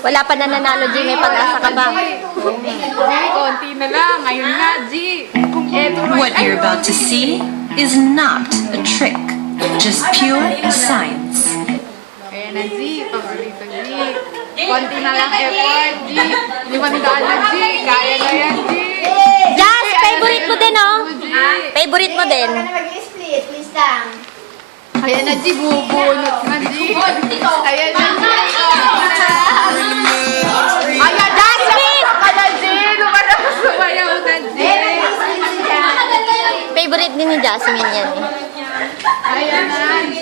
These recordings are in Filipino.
Wala pa nananalo, G. May pag-asa ka ba? Konti na lang. Ngayon nga, G. Kung eto pa. What you're about to see is not a trick, just pure science. Ayan na, G. Paborito, G. Konti na lang effort, G. 500 na, G. Kaya na yan, G. Jazz, favorite mo din, oh. Favorite mo din. Mag-split, please lang. Ayan na, G. Bubunot na, G. Ayan na, G. Ayan, Jasmine! Lumabas na, G. Lumabas sumayaw na, G. Favorite din ni Jasmine yan, eh. Ayan na, G.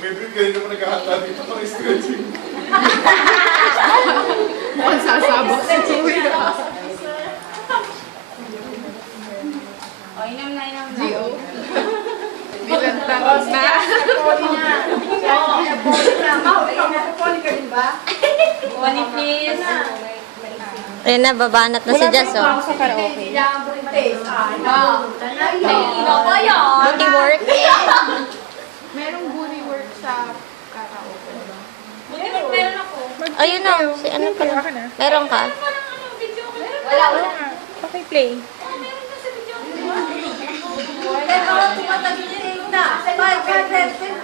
Maybe kayo naman naghahanda dito para stretching. Mukhang sasabak si Chewy. G, oh. Bilang tanong na. Ayan na, babanat na si Jazz, oh. Booty work. Merong booty work sa karaoke. Ayun, oh. Si ano pala? Meron ka? Okay, play. Tumatagin niya rin na. 500